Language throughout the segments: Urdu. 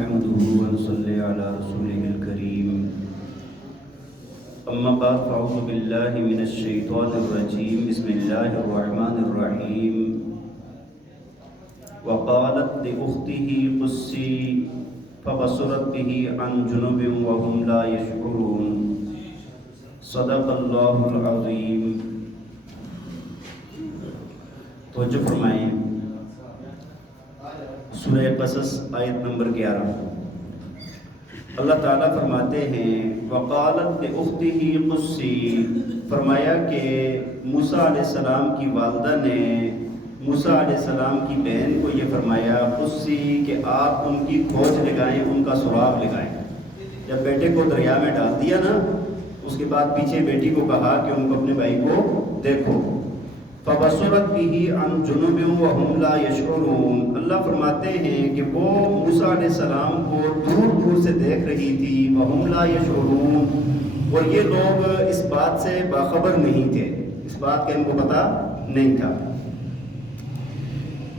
نحمده ونصلي على رسوله الكريم أما بعد فأعوذ بالله من الشيطان الرجيم بسم الله الرحمن الرحيم وقالت لأخته قصي فبصرت به عن جنب وهم لا يشعرون صدق الله العظيم. توجہ فرمائیں. سورہ قصص آیت نمبر 11. اللہ تعالیٰ فرماتے ہیں وقالت لأختہ قصی، فرمایا کہ موسیٰ علیہ السلام کی والدہ نے موسیٰ علیہ السلام کی بہن کو یہ فرمایا قصی کہ آپ ان کی کھوج لگائیں، ان کا سراغ لگائیں. جب بیٹے کو دریا میں ڈال دیا نا، اس کے بعد پیچھے بیٹی کو کہا کہ ان کو اپنے بھائی کو دیکھو. فَبَصُرَتْ بِهِ عَنْ جُنُبٍ وَهُمْ لَا يَشْعُرُونَ. اللہ فرماتے ہیں کہ وہ موسیٰ علیہ السلام کو دور دور سے دیکھ رہی تھی. وَهُمْ لَا يَشْعُرُونَ، اور یہ لوگ اس بات سے باخبر نہیں تھے، اس بات کا ان کو پتہ نہیں تھا.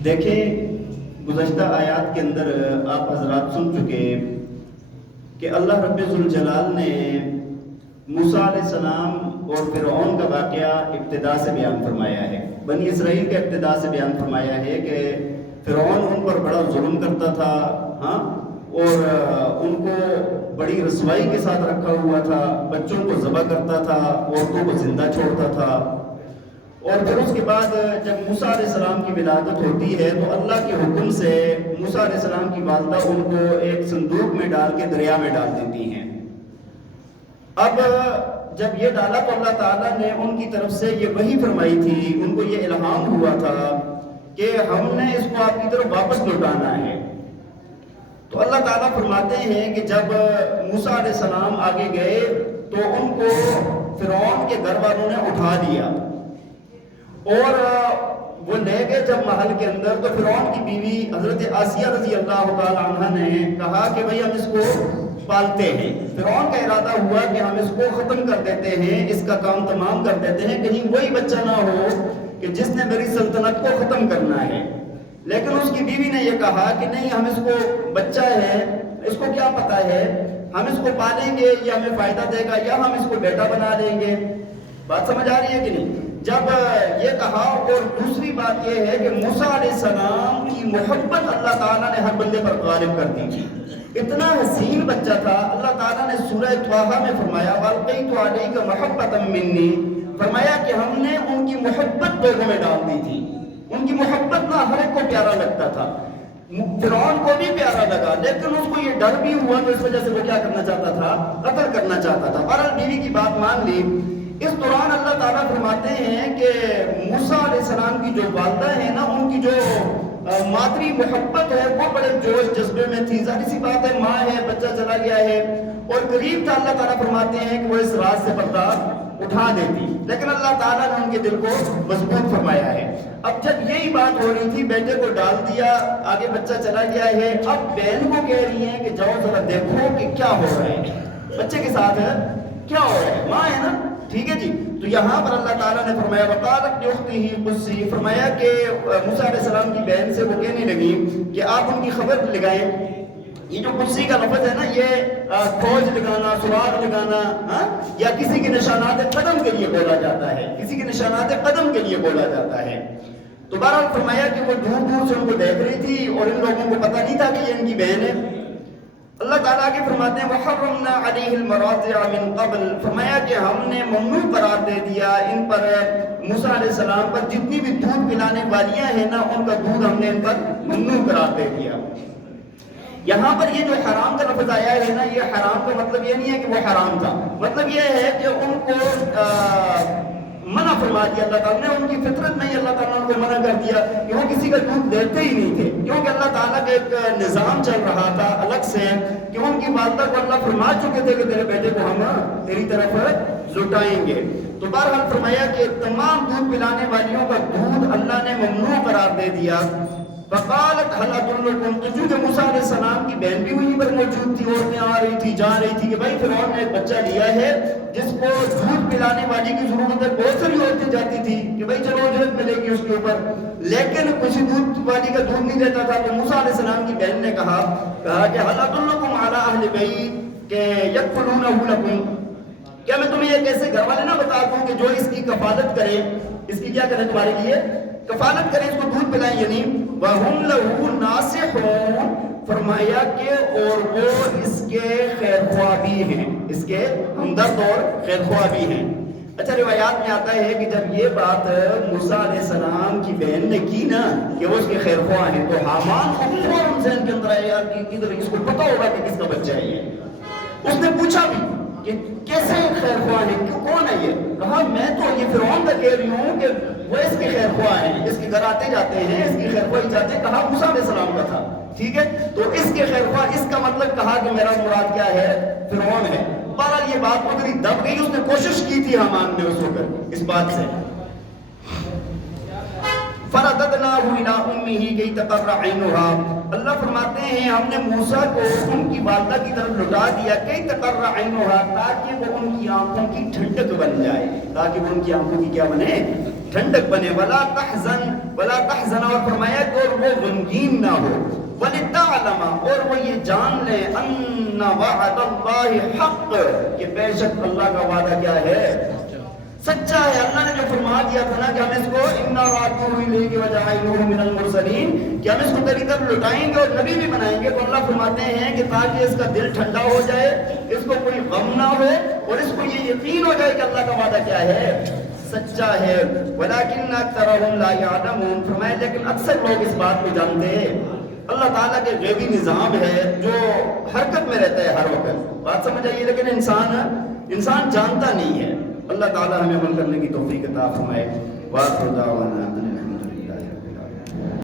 دیکھیں گزشتہ آیات کے اندر آپ حضرات سن چکے کہ اللہ رب ذوالجلال نے موسیٰ علیہ السلام اور فرعون کا واقعہ ابتدا سے بیان فرمایا ہے. بنی اسرائیل کا ابتدا سے بیان فرمایا ہے کہ فرعون ان پر بڑا ظلم کرتا تھا، اور ان کو بڑی رسوائی کے ساتھ رکھا ہوا تھا. بچوں کو ذبح کرتا تھا، عورتوں کو زندہ چھوڑتا تھا. اور پھر اس کے بعد جب موسیٰ علیہ السلام کی ولادت ہوتی ہے تو اللہ کے حکم سے موسیٰ علیہ السلام کی والدہ ان کو ایک صندوق میں ڈال کے دریا میں ڈال دیتی ہیں. اب جب یہ ڈالا تو اللہ تعالیٰ نے ان کی طرف سے یہ وحی فرمائی تھی، ان کو یہ الہام ہوا تھا کہ ہم نے اس کو آپ کی طرف واپس لوٹانا ہے. تو اللہ تعالیٰ فرماتے ہیں کہ جب موسیٰ علیہ السلام آگے گئے تو ان کو فرعون کے گھر والوں نے اٹھا لیا اور وہ لے گئے جب محل کے اندر. تو فرعون کی بیوی حضرت آسیہ رضی اللہ تعالیٰ عنہ نے کہا کہ بھئی ہم اس کو پالتے ہیں. فرعون کا ارادہ ہوا کہ ہم اس کو ختم کر دیتے ہیں، اس کا کام تمام کر دیتے ہیں، کہیں وہی بچہ نہ ہو کہ جس نے میری سلطنت کو ختم کرنا ہے. لیکن اس کی بیوی نے یہ کہا کہ نہیں، ہم اس کو بچہ ہے، اس کو کیا پتا ہے، ہم اس کو پالیں گے، یہ ہمیں فائدہ دے گا، یا ہم اس کو بیٹا بنا لیں گے. بات سمجھ آ رہی ہے کہ نہیں؟ جب یہ کہا، اور دوسری بات یہ ہے کہ موسیٰ علیہ السلام کی محبت اللہ تعالیٰ نے ہر بندے پر غالب کر دی تھی. اتنا حسین بچہ تھا. اللہ تعالیٰ نے سورہ طٰہٰ میں فرمایا وَأَلْقَيْتُ عَلَيْكَ مَحَبَّةً مِّنِّي، فرمایا کہ ہم نے ان کی محبت لوگوں میں ڈال دی تھی. ان کی محبت نہ ہر ایک کو پیارا لگتا تھا. فرعون کو بھی پیارا لگا، لیکن اس کو یہ ڈر بھی ہوا تو اس وجہ سے وہ کیا کرنا چاہتا تھا؟ قتل کرنا چاہتا تھا. بہرحال بیوی کی بات مان لی. اس دوران اللہ تعالیٰ فرماتے ہیں کہ موسیٰ علیہ السلام کی جو والدہ ہے نا، ان کی جو مادری محبت ہے وہ بڑے جوش جذبے میں تھی. ظاہر سی بات ہے، ماں ہے، بچہ چلا گیا ہے اور قریب تھا. اللہ تعالیٰ فرماتے ہیں کہ وہ اس راز سے پردہ اٹھا دیتی، لیکن اللہ تعالیٰ نے ان کے دل کو مضبوط فرمایا ہے. اب جب یہی بات ہو رہی تھی، بیٹے کو ڈال دیا، آگے بچہ چلا گیا ہے. اب بہن کو کہہ رہی ہیں کہ جاؤ ذرا دیکھو کہ کیا ہو رہا ہے، بچے کے ساتھ ہے کیا ہو رہا ہے. ماں ہے نا، ٹھیک ہے جی. تو یہاں پر اللہ تعالیٰ نے فرمایا وقالت لأختہ قصی، فرمایا کہ موسیٰ علیہ السلام کی بہن سے وہ کہنے لگی کہ آپ ان کی خبر لگائیں. یہ جو قصی کا لفظ ہے نا، یہ کھوج لگانا، سراغ لگانا، یا کسی کے نشانات قدم کے لیے بولا جاتا ہے، کسی کے نشانات قدم کے لیے بولا جاتا ہے. تو بہرحال فرمایا کہ وہ دور دور سے ان کو دیکھ رہی تھی اور ان لوگوں کو پتہ نہیں تھا کہ یہ ان کی بہن ہے. اللہ تعالیٰ آگے فرماتے ہیں وَحَرَّمْنَا عَلَيْهِ الْمَرَاضِعَ مِنْ قَبْلِ، فرمایا کہ ہم نے ممنوع قرار دے دیا ان پر، موسیٰ علیہ السلام پر جتنی بھی دودھ پلانے والیاں ہیں نا، ان کا دودھ ہم نے ان پر ممنوع قرار دے دیا. یہاں پر یہ جو حرام کا لفظ آیا ہے نا، یہ حرام کا مطلب یہ نہیں ہے کہ وہ حرام تھا، مطلب یہ ہے کہ ان کو منع فرما دیا اللہ تعالیٰ نے. ان کی فطرت میں ہی اللہ تعالیٰ نے ان کو منع کر دیا کہ وہ کسی کا دودھ دیتے ہی نہیں تھے، کیونکہ اللہ تعالیٰ کا ایک نظام چل رہا تھا الگ سے کہ ان کی والدہ کو اللہ فرما چکے تھے کہ تیرے بیٹے کو ہم تیری طرف لوٹائیں گے. تو بہرحال فرمایا کہ تمام دودھ پلانے والیوں کا دودھ اللہ نے ممنوع قرار دے دیا. فقالت هل ادلکم، تو چونکہ موسیٰ علیہ السلام کی بہن بھی وہیں پر موجود تھی، عورتیں آ رہی تھی جا رہی تھی کہ بھائی فرعون نے ایک بچہ لیا ہے جس کو دودھ پلانے والی کی ضرورت ہے. بہت ساری عورتیں جاتی تھی کہ بھائی چلو اجرت ملے گی اس کے اوپر، لیکن کسی دودھ والی کا دودھ نہیں دیتا تھا. تو موسیٰ علیہ السلام کی بہن نے کہا کہ هل ادلکم علی اہل بیت کہ یکفلونہ لکم، کیا میں تمہیں ایک ایسے گھر والے نہ بتا دوں کہ جو اس کی کفالت کرے، اس کی کیا کرے تمہارے لیے کفالت کریں، اس کو دودھ پلائیں. یعنی وَهُمْ لَهُ نَاصِحُونَ، فرمایا کہ اور وہ اس کے خیر خواہ بھی ہیں، اس کے ہمدرد اور خیر خواہ بھی ہیں. اچھا روایات میں آتا ہے کہ جب یہ بات موسیٰ علیہ السلام کی بہن نے کی نا کہ وہ اس کے خیر خواہ ہیں، تو حامان کو فوراً ذہن کے اندر آیا یار کہ اس کو پتہ ہوگا کہ کس کا بچہ ہے یہ. اس نے پوچھا بھی کہ کیسے خیر خواہ ہے، کون ہے یہ؟ کہا میں تو یہ فرعون کا کہہ رہی ہوں کہ وہ اس کے خیر خواہ ہیں، اس کے گھر آتے جاتے ہیں، اس کی خیر خواہی چاہتے ہیں. کہا موسیٰ علیہ السلام کا تھا، ٹھیک ہے، تو اس کے خیر خواہ، اس کا مطلب کہا کہ میرا مراد کیا ہے، فرعون ہے. بہرحال یہ بات ادھر دب گئی. اس نے کوشش کی تھی حامان نے اس وقت اس بات سے. فرددناہ الی امہ کی تقر عینہا، اللہ فرماتے ہیں ہم نے موسیٰ کو ان کی والدہ کی طرف لوٹا دیا کہ تقر عینہا، تاکہ وہ ان کی آنکھوں کی ٹھنڈک بن جائے، تاکہ وہ ان کی آنکھوں کی کیا بنے، ٹھنڈک بنے. ولا تحزن، اور فرمایا کہ اور وہ غمگین نہ ہو. ولتعلم، اور وہ یہ جان لے ان وعد اللہ حق، کہ بے شک اللہ کا وعدہ کیا ہے، سچا ہے. اللہ نے جو فرما دیا تھا نا کہ ہم اس کو انا رادوہ الیک وجاعلوہ من المرسلین، کہ ہم اس کو تیری طرف لٹائیں گے اور نبی بھی بنائیں گے. تو اللہ فرماتے ہیں کہ تاکہ اس کا دل ٹھنڈا ہو جائے، اس کو کوئی غم نہ ہو، اور اس کو یہ یقین ہو جائے کہ اللہ کا وعدہ کیا ہے، سچا ہے. ولکن اکثرهم لا یعلمون، فرمایا لیکن اکثر لوگ اس بات کو جانتے ہیں. اللہ تعالیٰ کے غیبی نظام ہے جو حرکت میں رہتا ہے ہر وقت، بات سمجھ آئیے، لیکن انسان جانتا نہیں ہے. اللہ تعالیٰ ہمیں عمل کرنے کی توفیق عطا فرمائے. وآخر دعوانا